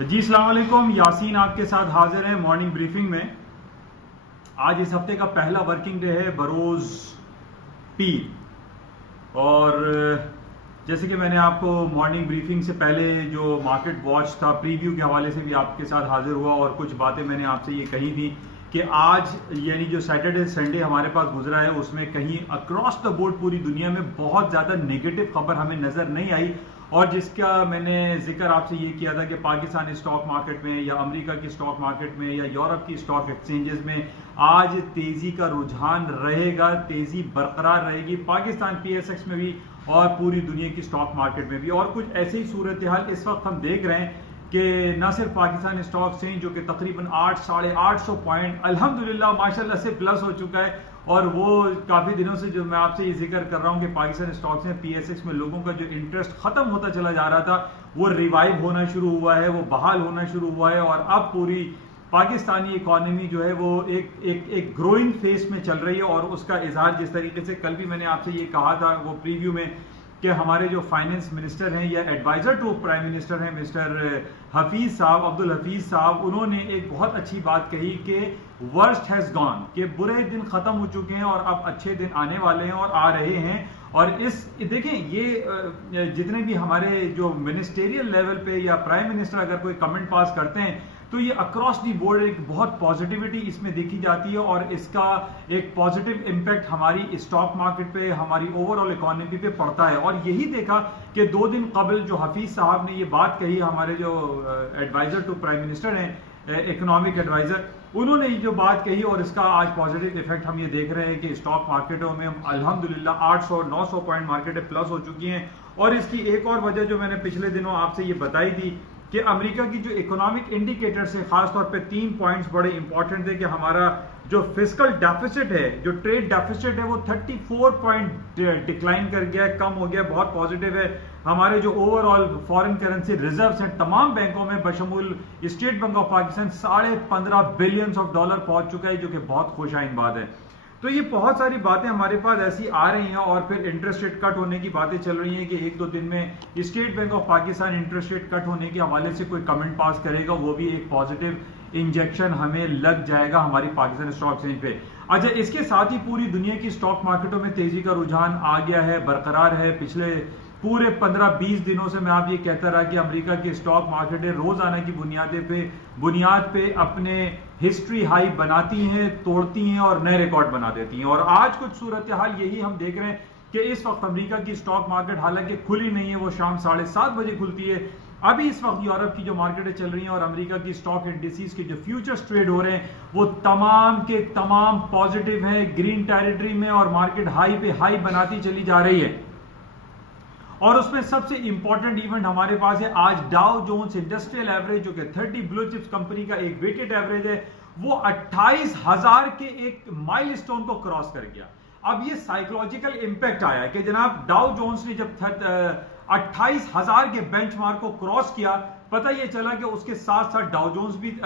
जी अस्सलाम वालेकुम, यासीन आपके साथ हाजिर है मॉर्निंग ब्रीफिंग में। आज इस हफ्ते का पहला वर्किंग डे है बरोज पीर। और जैसे कि मैंने आपको मॉर्निंग ब्रीफिंग से पहले जो मार्केट वॉच था प्रीव्यू के हवाले से भी आपके साथ हाजिर हुआ और कुछ बातें मैंने आपसे ये कही थी कि आज यानी जो सैटरडे संडे हमारे पास गुजरा है उसमें कहीं अक्रॉस द बोर्ड पूरी दुनिया में बहुत ज़्यादा नेगेटिव खबर हमें नज़र नहीं आई। और जिसका मैंने जिक्र आपसे ये किया था कि पाकिस्तानी स्टॉक मार्केट में या अमेरिका की स्टॉक मार्केट में या यूरोप की स्टॉक एक्सचेंजेस में आज तेज़ी का रुझान रहेगा, तेज़ी बरकरार रहेगी पाकिस्तान पीएसएक्स में भी और पूरी दुनिया की स्टॉक मार्केट में भी। और कुछ ऐसे ही सूरत हाल इस वक्त हम देख रहे हैं कि न सिर्फ पाकिस्तान स्टॉक एक्सचेंज जो कि तकरीबन 800-850 पॉइंट अल्हम्दुलिल्लाह माशाल्लाह से प्लस हो चुका है, और वो काफ़ी दिनों से जो मैं आपसे ये जिक्र कर रहा हूँ कि पाकिस्तान स्टॉक्स में पीएसएक्स में लोगों का जो इंटरेस्ट खत्म होता चला जा रहा था वो रिवाइव होना शुरू हुआ है, वो बहाल होना शुरू हुआ है। और अब पूरी पाकिस्तानी इकॉनमी जो है वो एक ग्रोइंग फेस में चल रही है। और उसका इजहार जिस तरीके से कल भी मैंने आपसे ये कहा था वो प्रीव्यू में कि हमारे जो फाइनेंस मिनिस्टर हैं या एडवाइजर टू प्राइम मिनिस्टर हैं मिस्टर हफीज साहब, अब्दुल हफीज साहब, उन्होंने एक बहुत अच्छी बात कही कि वर्स्ट हैज गॉन, कि बुरे दिन खत्म हो चुके हैं और अब अच्छे दिन आने वाले हैं और आ रहे हैं। और इस देखें ये जितने भी हमारे जो मिनिस्टेरियल लेवल पे या प्राइम मिनिस्टर अगर कोई कमेंट पास करते हैं तो ये अक्रॉस दी बोर्ड एक बहुत पॉजिटिविटी इसमें देखी जाती है और इसका एक पॉजिटिव इम्पैक्ट हमारी स्टॉक मार्केट पे, हमारी ओवरऑल इकोनॉमी पे पड़ता है। और यही देखा कि 2 दिन कबल जो हफीज साहब ने ये बात कही, हमारे जो एडवाइजर टू प्राइम मिनिस्टर हैं, इकोनॉमिक एडवाइजर, उन्होंने ये जो बात कही और इसका आज पॉजिटिव इफेक्ट हम ये देख रहे हैं कि स्टॉक मार्केटों में अल्हम्दुलिल्लाह 800-900 पॉइंट मार्केटें प्लस हो चुकी हैं। और इसकी एक और वजह जो मैंने पिछले दिनों आपसे ये बताई थी कि अमेरिका की जो इकोनॉमिक इंडिकेटर्स है, खासतौर पे 3 पॉइंट्स बड़े इंपॉर्टेंट थे कि हमारा जो फिस्कल डेफिसिट है, जो ट्रेड डेफिसिट है, वो 34 पॉइंट डिक्लाइन कर गया है, कम हो गया, बहुत पॉजिटिव है। हमारे जो ओवरऑल फॉरेन करेंसी रिजर्व्स हैं तमाम बैंकों में बशमूल State Bank of Pakistan $15.5 billion पहुंच चुका है, जो कि बहुत खुशाइन बात है। तो ये बहुत सारी बातें हमारे पास ऐसी आ रही हैं और फिर इंटरेस्ट रेट कट होने की बातें चल रही हैं कि 1-2 दिन में state Bank of Pakistan interest rate cut होने के हवाले से कोई कमेंट पास करेगा, वो भी एक पॉजिटिव इंजेक्शन हमें लग जाएगा हमारी पाकिस्तान स्टॉक एक्सचेंज पे। अच्छा, इसके साथ ही पूरी दुनिया की स्टॉक मार्केटों में तेजी का रुझान आ गया है, बरकरार है। पिछले पूरे 15-20 दिनों से मैं आप ये कहता रहा कि अमेरिका की स्टॉक मार्केटें रोजाना की बुनियाद पे अपने हिस्ट्री हाई बनाती हैं, तोड़ती हैं और नए रिकॉर्ड बना देती हैं। और आज कुछ सूरत हाल यही हम देख रहे हैं कि इस वक्त अमेरिका की स्टॉक मार्केट हालांकि खुली नहीं है, वो शाम 7:30 बजे खुलती है। अभी इस वक्त यूरोप की जो मार्केटें चल रही हैं और अमेरिका की स्टॉक इंडिसेस के जो फ्यूचर्स ट्रेड हो रहे हैं वो तमाम के तमाम पॉजिटिव हैं, ग्रीन टेरिटरी में, और मार्केट हाई पे हाई बनाती चली जा रही है। और उसमें सबसे इंपॉर्टेंट इवेंट हमारे पास है आज डाउ जोन्स इंडस्ट्रियल एवरेज, जो कि 30 ब्लू चिप्स कंपनी का एक वेटेड एवरेज है, वो 28,000 के एक माइलस्टोन को क्रॉस कर गया। अब ये साइकोलॉजिकल इंपैक्ट आया कि जनाब डाउ जोन्स ने जब 28,000 के बेंचमार्क को क्रॉस किया, पता ये चला कि उसके साथ साथ डाउ जोन्स भी,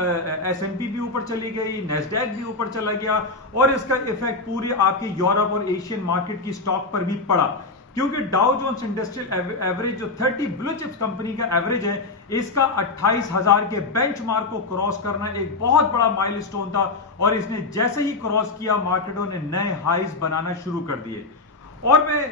S&P भी ऊपर चली गई, नेस्डैक भी ऊपर चला गया, और इसका इफेक्ट पूरी आपकी यूरोप और एशियन मार्केट की स्टॉक पर भी पड़ा, क्योंकि डाउ जोन्स इंडस्ट्रियल एवरेज जो 30 ब्लू चिप्स कंपनी का एवरेज है, इसका 28,000 के बेंचमार्क को क्रॉस करना एक बहुत बड़ा माइलस्टोन था। और इसने जैसे ही क्रॉस किया मार्केटों ने नए हाइज बनाना शुरू कर दिए। और मैं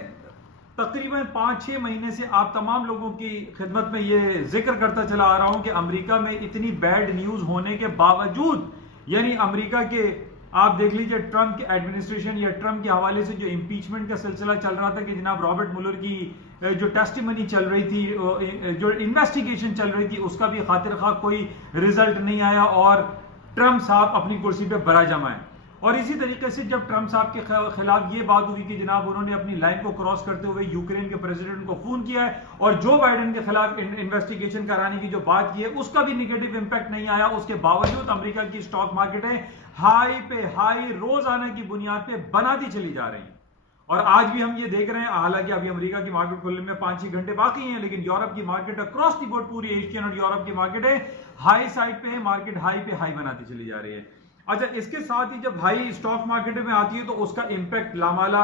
तकरीबन 5-6 महीने से आप तमाम लोगों की खिदमत में ये जिक्र करता चला आ रहा हूं कि अमेरिका में इतनी बैड न्यूज होने के बावजूद, यानी अमेरिका के आप देख लीजिए ट्रंप के एडमिनिस्ट्रेशन या ट्रंप के हवाले से जो इंपीचमेंट का सिलसिला चल रहा था कि जनाब रॉबर्ट मुलर की जो टेस्टिमनी चल रही थी, जो इन्वेस्टिगेशन चल रही थी, उसका भी खातिर खा कोई रिजल्ट नहीं आया और ट्रंप साहब अपनी कुर्सी पे बरा जमाए। और इसी तरीके से जब ट्रंप साहब के खिलाफ ये बात हुई कि जनाब उन्होंने अपनी लाइन को क्रॉस करते हुए यूक्रेन के प्रेसिडेंट को फोन किया है और जो बाइडेन के खिलाफ इन्वेस्टिगेशन कराने की जो बात की है उसका भी निगेटिव इंपैक्ट नहीं आया, उसके बावजूद अमेरिका की स्टॉक मार्केटें हाई पे हाई रोजाना की बुनियाद पे बनाती चली जा रही हैं। और आज भी हम ये देख रहे हैं, हालांकि अभी अमेरिका की मार्केट खुलने में 5-6 घंटे बाकी हैं, लेकिन यूरोप की मार्केट अक्रॉस दी बोर्ड पूरी एशियन और यूरोप की मार्केटें हाई साइड पे है, मार्केट हाई पे हाई बनाती चली जा रही है। अच्छा, इसके साथ ही जब हाई स्टॉक मार्केट में आती है तो उसका इंपैक्ट लामाला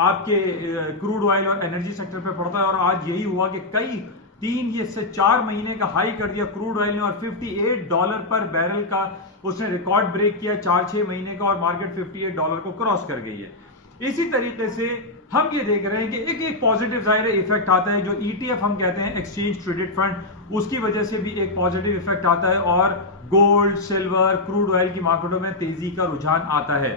आपके क्रूड ऑयल और एनर्जी सेक्टर पे पड़ता है। और आज यही हुआ कि कई 3 से 4 महीने का हाई कर दिया क्रूड ऑयल ने और $58 पर बैरल का उसने रिकॉर्ड ब्रेक किया 4-6 महीने का और मार्केट $58 को क्रॉस कर गई है। इसी तरीके से हम ये देख रहे हैं कि एक पॉजिटिव जाहिर इफेक्ट आता है, जो ETF हम कहते हैं एक्सचेंज ट्रेडेड फंड, उसकी वजह से भी एक पॉजिटिव इफेक्ट आता है और गोल्ड, सिल्वर, क्रूड ऑयल की मार्केटों में तेजी का रुझान आता है।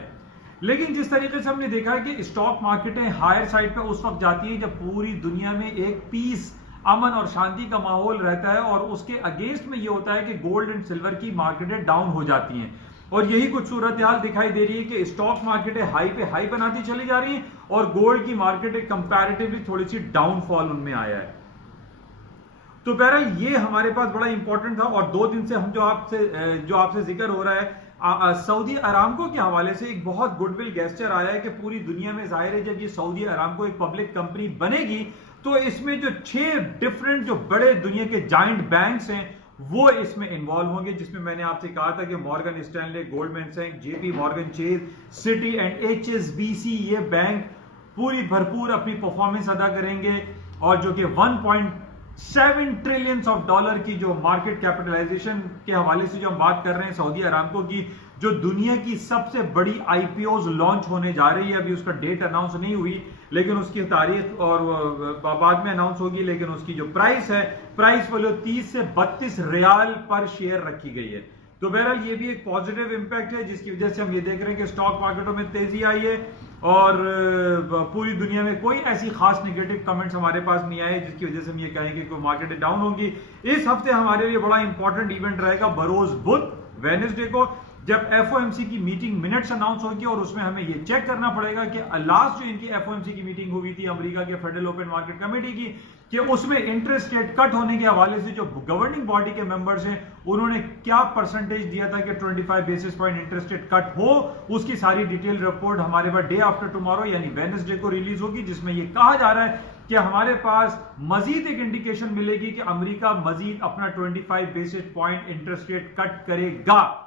लेकिन जिस तरीके से हमने देखा है कि स्टॉक मार्केटें हायर साइड पे उस वक्त जाती है जब पूरी दुनिया में एक पीस, अमन और शांति का माहौल रहता है और उसके अगेंस्ट में ये होता है कि गोल्ड एंड सिल्वर की मार्केटें डाउन हो जाती हैं और यही कुछ सूरत हाल दिखाई दे रही है कि स्टॉक मार्केटें हाई पे हाई बनाती चली जा रही हैं और गोल्ड की मार्केट कंपैरेटिवली थोड़ी सी डाउनफॉल उनमें आया है। तो बहरहाल ये हमारे पास बड़ा इंपॉर्टेंट था और 2 दिन से हम जो आपसे जिक्र हो रहा है सऊदी अरामको के हवाले से एक बहुत गुडविल गेस्चर आया है कि पूरी दुनिया में जाहिर है जब ये सऊदी अरामको एक पब्लिक कंपनी बनेगी तो इसमें जो 6 डिफरेंट जो बड़े दुनिया के जायंट बैंक्स हैं वो इसमें इन्वॉल्व होंगे, जिसमें मैंने आपसे कहा था कि मॉर्गन स्टैनले, गोल्डमैन सैक्स, JP Morgan Chase, Citi and HSBC ये बैंक पूरी भरपूर अपनी परफॉर्मेंस अदा करेंगे और जो कि 1.7 ट्रिलियन डॉलर की जो मार्केट कैपिटलाइजेशन के हवाले से जो हम बात कर रहे हैं सऊदी अरामको की, जो दुनिया की सबसे बड़ी IPOs लॉन्च होने जा रही है। अभी उसका डेट अनाउंस नहीं हुई लेकिन उसकी तारीख और बाद में अनाउंस होगी, लेकिन उसकी जो प्राइस वाले 30 से 32 रियाल पर शेयर रखी गई है। तो बहरहाल ये भी एक पॉजिटिव इंपैक्ट है जिसकी वजह से हम ये देख रहे हैं कि स्टॉक मार्केटों में तेजी आई है और पूरी दुनिया में कोई ऐसी खास नेगेटिव कमेंट्स हमारे पास नहीं आए जिसकी वजह से हम ये कहेंगे कि मार्केट डाउन होगी। इस हफ्ते हमारे लिए बड़ा इंपॉर्टेंट इवेंट रहेगा बरोज बुध वेडनेसडे को, जब FOMC की मीटिंग मिनट्स अनाउंस होगी और उसमें हमें ये चेक करना पड़ेगा कि लास्ट जो इनकी FOMC की मीटिंग हुई थी अमेरिका के फेडरल ओपन मार्केट कमेटी की, कि उसमें इंटरेस्ट रेट कट होने के हवाले से जो गवर्निंग बॉडी के मेंबर्स हैं उन्होंने क्या परसेंटेज दिया था कि 25 basis point interest rate cut हो। उसकी सारी डिटेल रिपोर्ट हमारे पास डे आफ्टर टुमारो यानी वेडनेसडे को रिलीज होगी, जिसमें यह कहा जा रहा है कि हमारे पास मजीद एक इंडिकेशन मिलेगी कि अमेरिका मजीद अपना 25 basis point interest rate cut करेगा,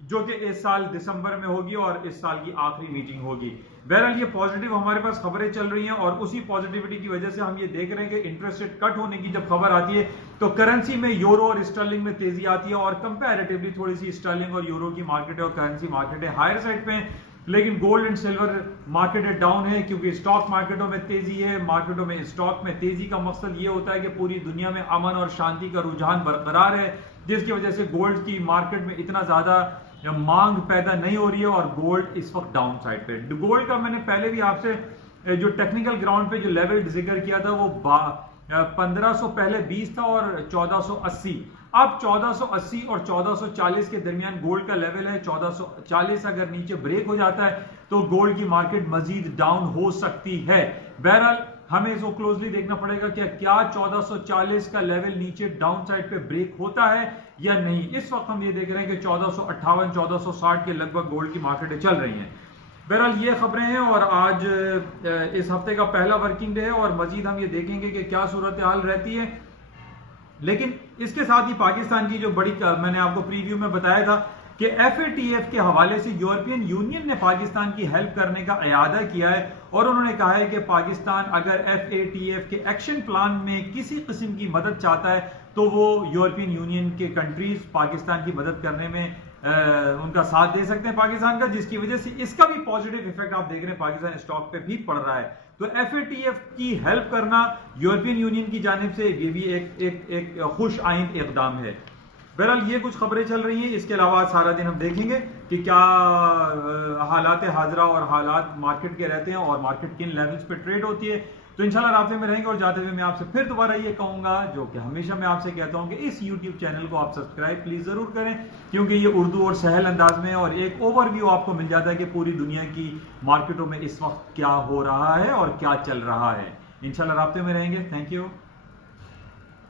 जो कि इस साल दिसंबर में होगी और इस साल की आखिरी मीटिंग होगी। बहरहाल ये पॉजिटिव हमारे पास खबरें चल रही हैं और उसी पॉजिटिविटी की वजह से हम ये देख रहे हैं कि इंटरेस्ट रेट कट होने की जब खबर आती है तो करेंसी में यूरो और स्टर्लिंग में तेजी आती है और कंपैरेटिवली थोड़ी सी स्टर्लिंग और यूरो की मार्केट और करेंसी मार्केटें हायर साइड पे हैं, लेकिन गोल्ड एंड सिल्वर मार्केटें डाउन है क्योंकि स्टॉक मार्केटों में तेजी है। मार्केटों में स्टॉक में तेजी का मकसद ये होता है कि पूरी दुनिया में अमन और शांति का रुझान बरकरार है, जिसकी वजह से गोल्ड की मार्केट में इतना ज्यादा मांग पैदा नहीं हो रही है और गोल्ड इस वक्त डाउन साइड पे। गोल्ड का मैंने पहले भी आपसे जो टेक्निकल ग्राउंड पे जो लेवल जिक्र किया था वो 1500 पहले 20 था और 1480, अब 1480 और 1440 के दरमियान गोल्ड का लेवल है। 1440 अगर नीचे ब्रेक हो जाता है तो गोल्ड की मार्केट मजीद डाउन हो सकती है। बहरहाल हमें इसको क्लोजली देखना पड़ेगा कि क्या 1440 का लेवल नीचे डाउन साइड पे ब्रेक होता है या नहीं। इस वक्त हम ये देख रहे हैं कि 1458 1460 के लगभग गोल्ड की मार्केटें चल रही हैं। बहरहाल ये खबरें हैं और आज इस हफ्ते का पहला वर्किंग डे है और मजीद हम ये देखेंगे कि क्या सूरत हाल रहती है। लेकिन इसके साथ ही पाकिस्तान की जो बड़ी, मैंने आपको प्रीव्यू में बताया था कि FATF के हवाले से यूरोपियन यूनियन ने पाकिस्तान की हेल्प करने का इरादा किया है और उन्होंने कहा है कि पाकिस्तान अगर FATF के एक्शन प्लान में किसी किस्म की मदद चाहता है तो वो यूरोपियन यूनियन के कंट्रीज पाकिस्तान की मदद करने में उनका साथ दे सकते हैं पाकिस्तान का, जिसकी वजह से इसका भी पॉजिटिव इफेक्ट आप देख रहे हैं पाकिस्तान स्टॉक पे भी पड़ रहा है। तो FATF की हेल्प करना यूरोपियन यूनियन की जानिब से ये भी एक खुश आइंद इकदाम है। बहरहाल ये कुछ खबरें चल रही हैं। इसके अलावा सारा दिन हम देखेंगे कि क्या हालात हाजरा और हालात मार्केट के रहते हैं और मार्केट किन लेवल्स पे ट्रेड होती है। तो इंशाल्लाह राब्ते में रहेंगे और जाते हुए मैं आपसे फिर दोबारा ये कहूंगा, जो कि हमेशा मैं आपसे कहता हूं कि इस YouTube चैनल को आप सब्सक्राइब प्लीज जरूर करें, क्योंकि ये उर्दू और सहल अंदाज में और एक ओवरव्यू आपको मिल जाता है कि पूरी दुनिया की मार्केटों में इस वक्त क्या हो रहा है और क्या चल रहा है। इंशाल्लाह राब्ते में रहेंगे। Thank you.